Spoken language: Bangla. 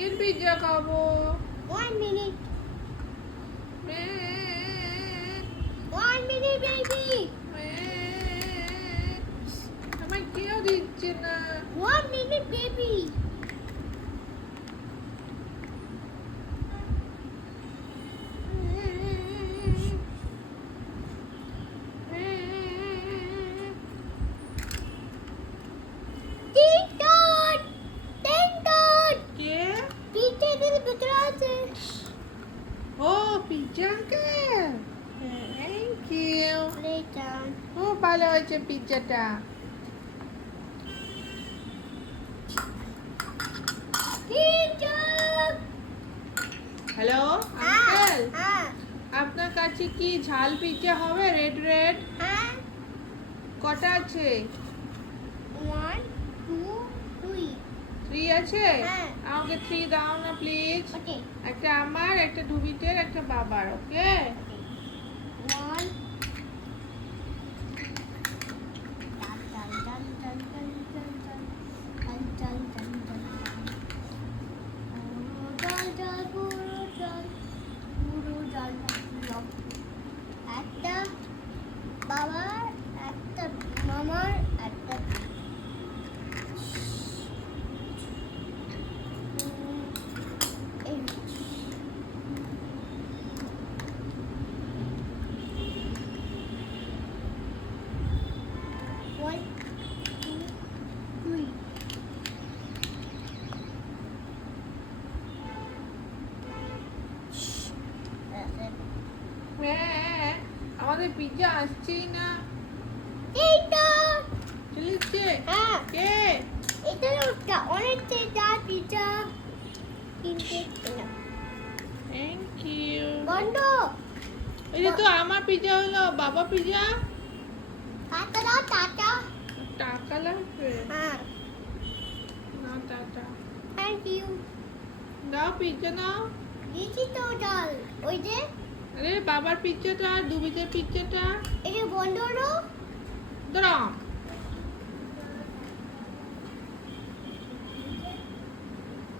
চিকেন পিৎজা খাবো। 1 minute. 1 minute, baby. আমার কেউ দিচ্ছে না। 1 minute, baby. Tinton! Tinton! কে? Pizza এর ভিতরে আছে। ও pizza uncle, thank you. Later. খুব ভালো হয়েছে পিৎজাটা। Pizza! হ্যালো আঙ্কেল, হ্যাঁ আপনার কাছে কি ঝাল পিৎজা হবে? রেড রেড হ্যাঁ কটা আছে? 1 2 3 3 আছে? হ্যাঁ। আমাকে 3 দাও না প্লিজ। ওকে একটা আমার, একটা ঢুবিটের, একটা বাবার। ওকে 1 একটা বাবার একটা মামার একটা এই One, two, three. হ্যাঁ, আমাদের পিৎজা আসছেই না। এইটা চলেছে হ্যাঁ কে? এটা ওটা অনেকটা যা পিজা কিনতে না থ্যাংক ইউ। বন্ধ এটা তো আমার পিৎজা হলো, বাবা পিৎজা। টাটা দাও টাটা টাকা লাগবে হ্যাঁ না? টাটা থ্যাংক ইউ দাও, পিৎজা নাও। দিচ্ছি তো ডাল ওই যে আরে বাবার পিৎজাটা, দুবিদের পিৎজাটা এটা বন্ধ করো দাঁড়াও।